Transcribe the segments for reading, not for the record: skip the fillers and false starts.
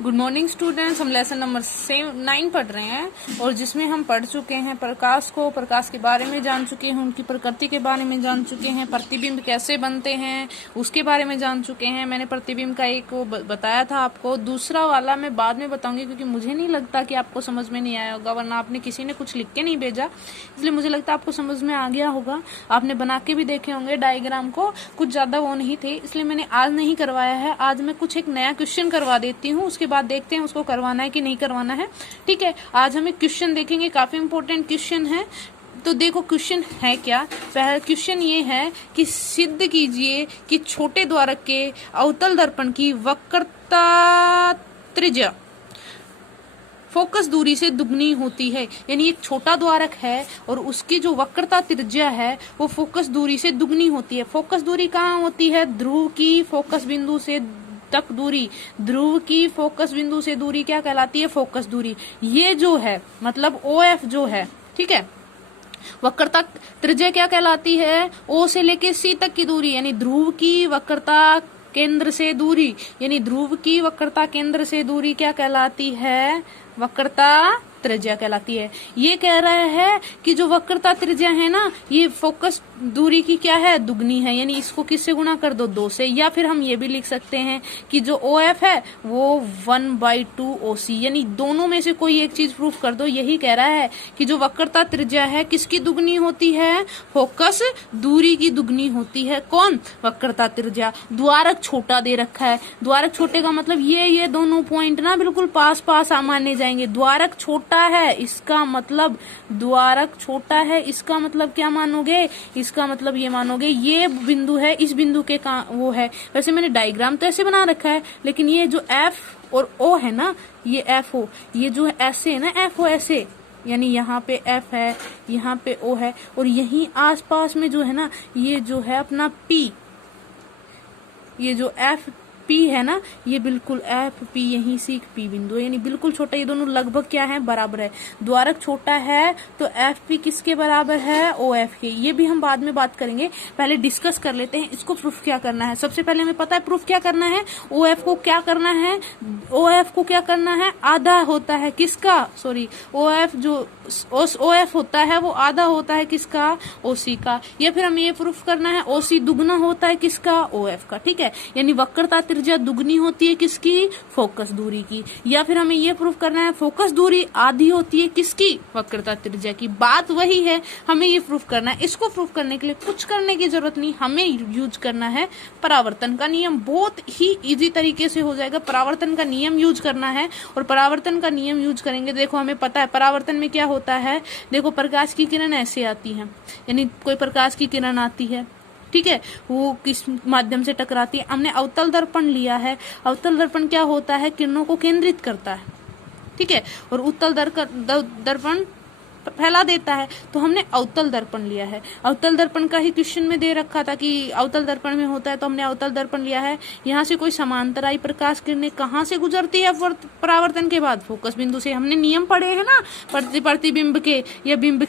Good morning students. हम lesson number 9 पढ़ रहे हैं और जिसमें हम पढ़ चुके हैं प्रकाश के बारे में जान चुके हैं, उनकी प्रकृति के बारे में जान चुके हैं, प्रतिबिंब कैसे बनते हैं उसके बारे में जान चुके हैं। मैंने प्रतिबिंब का एक वो बताया था आपको, दूसरा वाला मैं बाद में बताऊंगी क्योंकि मुझे नहीं लगता कि आपको समझ में नहीं आया होगा, वरना आपने किसी ने कुछ लिख के नहीं भेजा, इसलिए मुझे लगता है आपको समझ में आ गया होगा। आपने बना के भी देखे होंगे डायग्राम को, कुछ ज्यादा वो नहीं थे, इसलिए मैंने आज नहीं करवाया है। आज मैं कुछ एक नया क्वेश्चन करवा देती हूँ, उसके बाद देखते हैं उसको करवाना है कि नहीं करवाना है। ठीक है, आज हम एक क्वेश्चन देखेंगे, काफी इंपॉर्टेंट क्वेश्चन है। तो देखो क्वेश्चन है क्या। पहला क्वेश्चन ये है कि सिद्ध कीजिए कि छोटे द्वारक के अवतल दर्पण की वक्रता त्रिज्या फोकस दूरी से दुगनी होती है। यानी एक छोटा द्वारक है और उसकी जो वक्रता त्रिज्या है वो फोकस दूरी से दुगनी होती है। फोकस दूरी कहाँ होती है? ध्रुव की फोकस बिंदु से तक दूरी, ध्रुव की फोकस बिंदु से दूरी क्या कहलाती है? फोकस दूरी। ये जो है मतलब OF जो है, ठीक है, वक्रता त्रिज्या क्या कहलाती है? O से लेके C तक की दूरी, यानी ध्रुव की वक्रता केंद्र से दूरी, यानी ध्रुव की वक्रता केंद्र से दूरी क्या कहलाती है? वक्रता त्रिज्या कहलाती है। ये कह रहा है कि जो वक्रता त्रिज्या है ना, ये फोकस दूरी की क्या है? दुगनी है, यानी इसको किससे गुणा कर दो? 2 से। या फिर हम ये भी लिख सकते हैं कि जो OF है वो 1/2 OC, यानी दोनों में से कोई एक चीज प्रूफ कर दो। यही कह रहा है कि जो वक्रता त्रिज्या है किसकी दुगनी होती है? फोकस दूरी की दुगनी होती है। कौन? वक्रता त्रिज्या। द्वारक छोटा दे रखा है, द्वारक छोटे का मतलब ये दोनों पॉइंट ना बिल्कुल पास पास माने जाएंगे। द्वारक छोटा है इसका मतलब, द्वारक छोटा है इसका मतलब क्या मानोगे? इसका मतलब ये मानोगे ये बिंदु है, इस बिंदु के वो है। वैसे मैंने डायग्राम तो ऐसे बना रखा है, लेकिन ये जो F और O है ना, ये FO, ये जो है ऐसे है ना, FO ऐसे, यानी यहाँ पे F है, यहाँ पे O है, और यहीं आसपास में जो है ना, ये जो है अपना P, ये जो FP है ना, ये बिल्कुल FP यहीं से P बिंदु है, यानी बिल्कुल छोटा। ये दोनों लगभग क्या है? बराबर है। द्वारक छोटा है तो FP किसके बराबर है? OF के। ये भी हम बाद में बात करेंगे, पहले डिस्कस कर लेते हैं इसको प्रूफ क्या करना है। सबसे पहले हमें पता है प्रूफ क्या करना है। OF को क्या करना है? OF को क्या करना है? आधा होता है किसका? सॉरी, OF जो OF होता है वो आधा होता है किसका? OC का। या फिर हमें ये प्रूफ करना है OC दुगना होता है किसका? OF का। ठीक है, यानी वक्रता त्रिज्या दुगनी होती है किसकी? फोकस दूरी की। या फिर हमें ये प्रूफ करना है फोकस दूरी आधी होती है किसकी? वक्रता त्रिज्या की। बात वही है, हमें ये प्रूफ करना है। इसको प्रूफ करने के लिए कुछ करने की जरूरत नहीं, हमें यूज करना है परावर्तन का नियम। बहुत ही इजी तरीके से हो जाएगा। परावर्तन का नियम यूज करना है, और परावर्तन का नियम यूज करेंगे। देखो हमें पता है परावर्तन में क्या होता है। देखो प्रकाश की किरण ऐसे आती है, यानी कोई प्रकाश की किरण आती है, ठीक है, वो किस माध्यम से टकराती है? हमने अवतल दर्पण लिया है। अवतल दर्पण क्या होता है? किरणों को केंद्रित करता है, ठीक है, और उत्तल दर्पण फैला देता है। तो हमने अवतल दर्पण लिया है। अवतल दर्पण का ही क्वेश्चन में दे रखा था कि अवतल दर्पण में होता है, तो हमने अवतल दर्पण लिया है। यहाँ से कोई समांतराई प्रकाश किरणें कहाँ से गुजरती है? परावर्तन के बाद फोकस बिंदु से। हमने नियम पढ़े हैं ना प्रतिबिंब के या बिंब।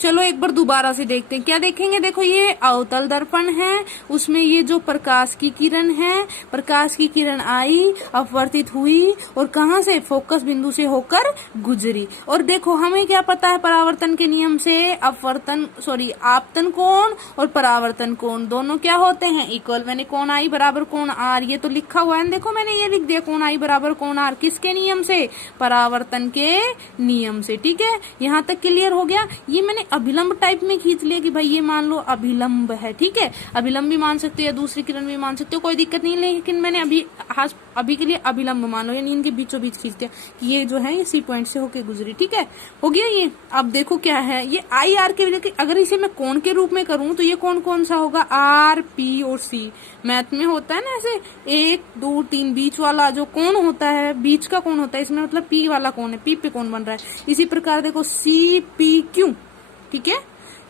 चलो एक बार दोबारा से देखते हैं, क्या देखेंगे। देखो ये अवतल दर्पण है, उसमें ये जो प्रकाश की किरण है, प्रकाश की किरण आई, अपवर्तित हुई और कहाँ से? फोकस बिंदु से होकर गुजरी। और देखो हमें क्या पता है परावर्तन के नियम से? आपतन कोण और परावर्तन कोण दोनों क्या होते हैं? इक्वल। मैंने कोण आई बराबर कोण आर, ये तो लिखा हुआ है, देखो मैंने ये लिख दिया कोण आई बराबर कोण आर। किसके नियम से? परावर्तन के नियम से। ठीक है, यहाँ तक क्लियर हो गया। ये मैंने अभिलंब टाइप में खींच लिया कि भाई ये मान लो अभिलंब है, ठीक है, अभिलंब भी मान सकते हो या दूसरी किरण भी मान सकते हो, कोई दिक्कत नहीं। लेकिन मैंने अभी के लिए अभिलंब मान लो, यानी इनके बीचों बीच खींच दिया कि ये जो है ये C पॉइंट से होके गुजरी। ठीक है, हो गया ये। अब देखो क्या है ये IR के वजह। अगर इसे मैं कोण के रूप में करूं तो ये कोण कौन सा होगा? R, P और C। मैथ में होता है ना ऐसे 1 2 3 बीच वाला जो कोण होता है, बीच का कोण होता है, इसमें मतलब P वाला कोण है, P पे कोण बन रहा है। इसी प्रकार देखो CPQ, ठीक है,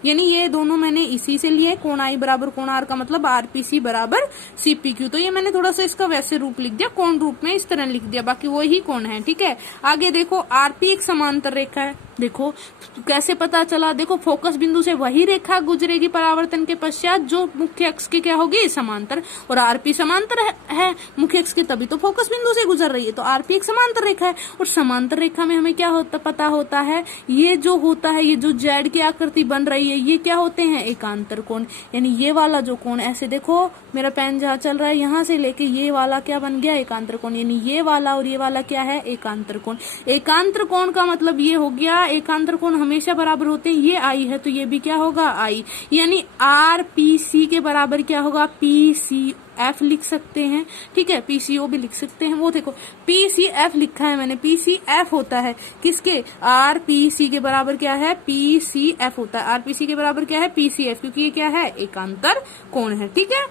यानी ये दोनों मैंने इसी से लिए। कोण आई बराबर कोण आर का मतलब RPC बराबर CPQ। तो ये मैंने थोड़ा सा इसका वैसे रूप लिख दिया, कोण रूप में इस तरह लिख दिया, बाकी वही कोण है। ठीक है, आगे देखो RP एक समांतर रेखा है, देखो कैसे पता चला, देखो फोकस बिंदु से वही रेखा गुजरेगी परावर्तन के पश्चात जो मुख्य अक्ष की क्या होगी, समांतर, और आरपी समांतर है मुख्य अक्ष के, तभी तो फोकस बिंदु से गुजर रही है, तो आरपी एक समांतर रेखा है। और समांतर रेखा में हमें क्या होता पता होता है, ये जो होता है, ये जो जेड की आकृति बन रही है, ये क्या होते हैं, एकांतर कोण। यानी ये वाला जो कोण, ऐसे देखो मेरा पेन जहाँ चल रहा है यहाँ से लेके ये वाला क्या बन गया, एकांतर कोण। यानी ये वाला और ये वाला क्या है, एकांतर कोण। एकांतर कोण का मतलब ये हो गया, एकांतर कोण हमेशा बराबर होते हैं, ये आई है तो ये भी क्या होगा, आई। यानी आर पी सी के बराबर क्या होगा, पी सी एफ लिख सकते हैं, ठीक है, पीसीओ भी लिख सकते हैं। वो देखो पीसीएफ लिखा है मैंने, पीसीएफ होता है किसके, आरपीसी के बराबर क्या है, पीसीएफ होता है। आरपीसी के बराबर क्या है, पीसीएफ, क्योंकि ये क्या है, एकांतर कोण है, ठीक है,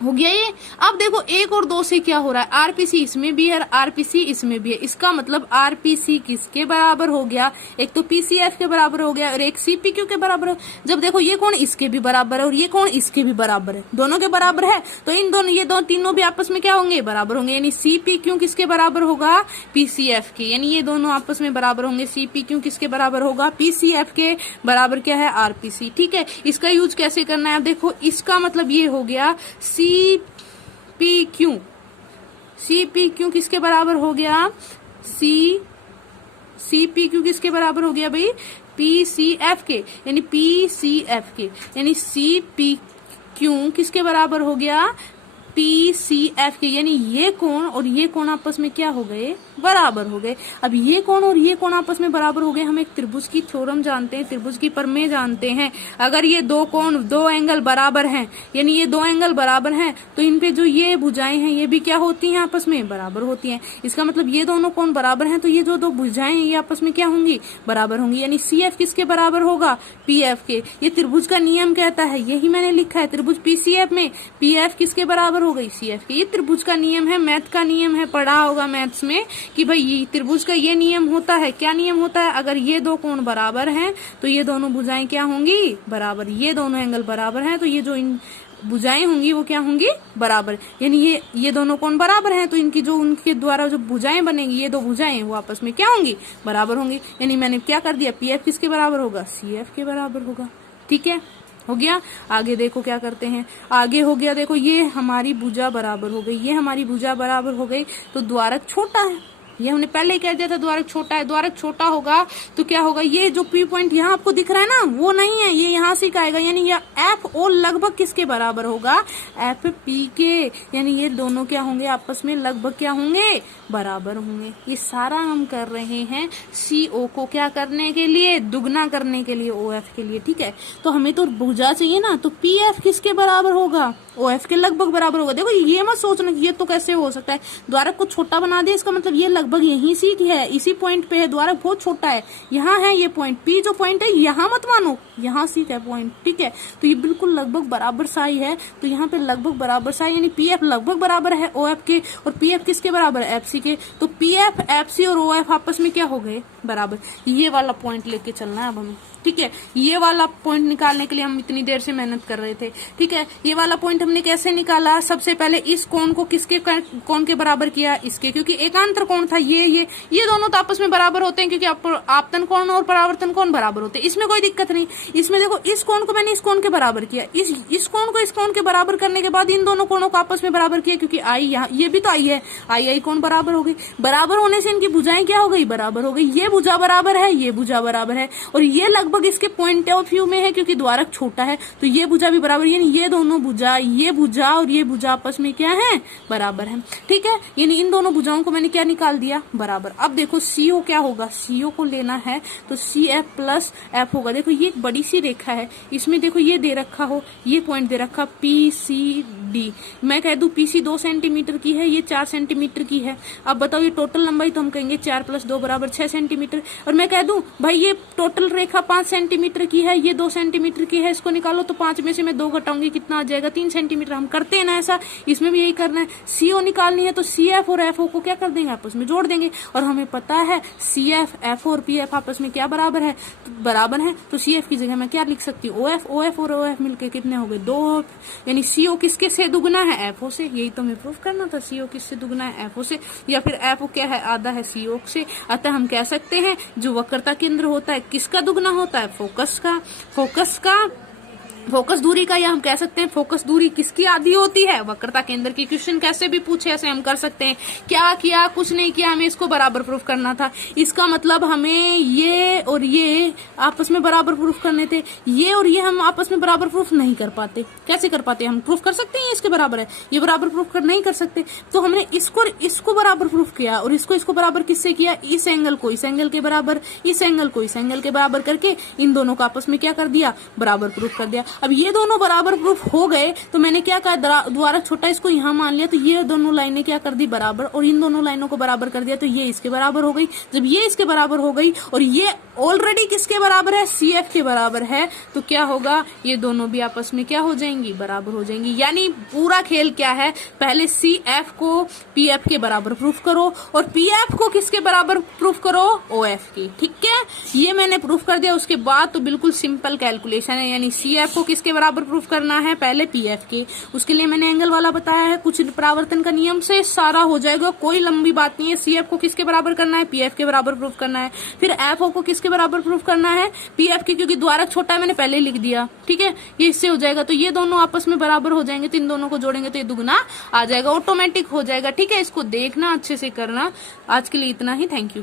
हो गया ये। अब देखो 1 और 2 से क्या हो रहा है, आरपीसी इसमें भी है, आरपीसी इसमें भी है, इसका मतलब आरपीसी किसके बराबर हो गया, एक तो पीसीएफ के बराबर हो गया और एक सीपीक्यू के बराबर हो। जब देखो ये कोण इसके भी बराबर है और ये कोण इसके भी बराबर है, दोनों के बराबर है, तो इन दोनों ये दो तीनों भी आपस में क्या होंगे, बराबर होंगे। यानी सीपीक्यू किसके बराबर होगा, पीसीएफ के, यानी ये दोनों आपस में बराबर होंगे। सीपीक्यू किसके बराबर होगा, पीसीएफ के बराबर क्या है, आरपीसी, ठीक है। इसका यूज कैसे करना है, अब देखो इसका मतलब ये हो गया सीपीक्यू, सीपीक्यू किसके बराबर हो गया, सीपीक्यू किसके बराबर हो गया भाई, पीसीएफ के, यानी पीसीएफ के, यानी सीपीक्यू किसके बराबर हो गया, पीसीएफ के। यानी ये कोण और ये कोण आपस में क्या हो गए, बराबर हो गए। अब ये कोण और ये कोण आपस में बराबर हो गए। हम एक त्रिभुज की थ्योरम जानते हैं, त्रिभुज की प्रमेय जानते हैं। अगर ये दो कोण, दो एंगल बराबर हैं, यानी ये दो एंगल बराबर हैं, तो इन पे जो ये भुजाएं हैं ये भी क्या होती हैं, आपस में बराबर होती हैं। इसका मतलब ये दोनों कोण बराबर हैं, तो ये जो दो भुजाएं हैं ये आपस में क्या होंगी, बराबर होंगी। यानी सीएफ किसके बराबर होगा, पीएफ के। ये त्रिभुज का नियम कहता है, यही मैंने लिखा है, त्रिभुज पीसीएफ में पीएफ किसके बराबर हो गई, सीएफ के। ये त्रिभुज का नियम है, मैथ का नियम है, पढ़ा होगा मैथ्स में कि भाई ये त्रिभुज का ये नियम होता है। क्या नियम होता है, अगर ये दो कोण बराबर हैं तो ये दोनों भुजाएं क्या होंगी, बराबर। ये दोनों एंगल बराबर हैं तो ये जो इन भुजाएं होंगी वो क्या होंगी, बराबर। यानी ये दोनों कोण बराबर हैं तो इनकी जो उनके द्वारा जो भुजाएं बनेगी, ये दो भुजाएं वो आपस में क्या होंगी, बराबर होंगी। यानी मैंने क्या कर दिया, पीएफ किसके बराबर होगा, सीएफ के बराबर होगा, ठीक है, हो गया। आगे देखो क्या करते हैं, आगे हो गया, देखो ये हमारी भुजा बराबर हो गई, ये हमारी भुजा बराबर हो गई, तो द्वारक छोटा है, ये हमने पहले ही कह दिया था द्वारक छोटा है। द्वारक छोटा होगा तो क्या होगा, ये जो पी पॉइंट यहाँ आपको दिख रहा है ना, वो नहीं है, ये यहाँ से आएगा। यानी यह एफ ओ लगभग किसके बराबर होगा, एफ पी के। यानी ये दोनों क्या होंगे, आपस में लगभग क्या होंगे, बराबर होंगे। ये सारा हम कर रहे हैं सीओ को क्या करने के लिए, दुगना करने के लिए, ओ एफ के लिए, ठीक है। तो हमें तो भुजा चाहिए ना, तो पी एफ किसके बराबर होगा, ओ एफ के लगभग बराबर होगा। देखो ये मत सोचना ये तो कैसे हो सकता है, द्वारक को छोटा बना दिया, इसका मतलब ये लगभग यहीं से है, इसी पॉइंट पे है, द्वारक बहुत छोटा है, यहाँ है ये पॉइंट, पी जो पॉइंट है यहाँ मत मानो, यहाँ सी है पॉइंट, ठीक है। तो ये बिल्कुल लगभग बराबर सा ही है, तो यहाँ पे लगभग बराबर सा, यानी पी एफ लगभग बराबर है ओ एफ के, और पी एफ किसके बराबर है, एफ सी के। तो पी एफ, एफ सी और ओ एफ आपस में क्या हो गए, बराबर। ये वाला पॉइंट लेके चलना है अब हमें, ठीक है। ये वाला पॉइंट निकालने के लिए हम इतनी देर से मेहनत कर रहे थे, ठीक है। ये वाला पॉइंट हमने कैसे निकाला, सबसे पहले इस कोण को किसके कोण के बराबर किया, इसके, क्योंकि एकांतर कोण था। ये दोनों तो आपस में बराबर होते हैं, क्योंकि आपतन कोण और परावर्तन कोण बराबर होते हैं, इसमें कोई दिक्कत नहीं। इसमें देखो इस कोण को मैंने इस कोण के बराबर किया, इस कोण को इस कोण के बराबर करने के बाद इन दोनों कोणों को आपस में बराबर किया, क्योंकि आई यहाँ, ये भी तो आई है, आई कोण बराबर हो गई। बराबर होने से इनकी भुजाएं क्या हो गई, बराबर हो गई। ये भुजा बराबर है, ये भुजा बराबर है, और ये लगभग इसके पॉइंट ऑफ व्यू में है, क्योंकि द्वारक छोटा है, तो ये भुजा भी बराबर। यानी ये दोनों भुजा, ये भुजा और ये भुजा आपस में क्या है, बराबर है, ठीक है। यानी इन दोनों भुजाओं को मैंने क्या निकाल दिया, बराबर। अब देखो सीओ क्या होगा, सीओ को लेना है तो सी एफ प्लस एफ होगा। देखो ये एक बड़ी सी रेखा है, इसमें देखो ये दे रखा हो, ये पॉइंट दे रखा पी सी डी, मैं कह दूं पी सी 2 सेंटीमीटर की है, ये 4 सेंटीमीटर की है। अब बताओ ये टोटल लंबाई, तो हम कहेंगे 4 + 2 = 6 सेंटीमीटर। और मैं कह दूं भाई ये टोटल रेखा 5 सेंटीमीटर की है, ये 2 सेंटीमीटर की है, इसको निकालो तो 5 में से मैं 2 घटाऊंगी, कितना आ जाएगा, 3 सेंटीमीटर। हम करते हैं ना ऐसा, इसमें भी यही करना है। सीओ निकालनी है तो सी एफ और एफ ओ को क्या कर देंगे, आपस में जोड़ देंगे। और हमें पता है सी एफ, एफ और पी एफ आपस में क्या बराबर है, तो बराबर है, तो सी एफ की जगह मैं क्या लिख सकती हूँ, ओ एफ और ओ एफ मिलके कितने हो गए, 2। यानी सीओ किसके से किससे दुगना है, एफओ से। यही तो हमें प्रूफ करना था, सीओ किससे दुगना है, एफओ से, या फिर एफओ क्या है, आधा है सीओ से। अतः हम कह सकते हैं जो वक्रता केंद्र होता है किसका दुगना होता है, फोकस का। फोकस दूरी का, या हम कह सकते हैं फोकस दूरी किसकी आधी होती है, वक्रता केंद्र की। क्वेश्चन कैसे भी पूछे ऐसे हम कर सकते हैं। क्या किया, कुछ नहीं किया, हमें इसको बराबर प्रूफ करना था। इसका मतलब हमें ये और ये आपस में बराबर प्रूफ करने थे, ये और ये हम आपस में बराबर प्रूफ नहीं कर पाते। कैसे कर पाते, हम प्रूफ कर सकते हैं इसके बराबर है, ये बराबर प्रूफ कर नहीं कर सकते। तो हमने इसको बराबर प्रूफ किया, और इसको बराबर किससे किया, इस एंगल को इस एंगल के बराबर, इस एंगल को इस एंगल के बराबर करके इन दोनों को आपस में क्या कर दिया, बराबर प्रूफ कर दिया। अब ये दोनों बराबर प्रूफ हो गए तो मैंने क्या कहा, द्वारक छोटा इसको यहां मान लिया, तो ये दोनों लाइनें क्या कर दी, बराबर, और इन दोनों लाइनों को बराबर कर दिया, तो ये इसके बराबर हो गई। जब ये इसके बराबर हो गई और ये ऑलरेडी किसके बराबर है, सीएफ के बराबर है, तो क्या होगा, ये दोनों भी आपस में क्या हो जाएंगी, बराबर हो जाएंगी। यानी पूरा खेल क्या है, पहले सीएफ को पीएफ के बराबर प्रूफ करो और पीएफ को किसके बराबर प्रूफ करो, ओएफ की। ठीक है, ये मैंने प्रूफ कर दिया। उसके बाद तो बिल्कुल सिंपल कैलकुलेशन है, यानी सीएफ को किसके बराबर प्रूफ करना है, पहले पीएफ के। उसके लिए मैंने एंगल वाला बताया है, कुछ परावर्तन का नियम से सारा हो जाएगा, कोई लंबी बात नहीं है। सीएफ को किसके बराबर करना है, पीएफ के बराबर प्रूफ करना है। फिर एफओ को किसके बराबर प्रूफ करना है, पीएफ के, क्योंकि द्वारक छोटा है मैंने पहले लिख दिया। ठीक है, ये इससे हो जाएगा, तो ये दोनों आपस में बराबर हो जाएंगे, तो इन दोनों को जोड़ेंगे तो ये दुगना आ जाएगा, ऑटोमेटिक हो जाएगा। ठीक है, इसको देखना, अच्छे से करना। आज के लिए इतना ही, थैंक यू।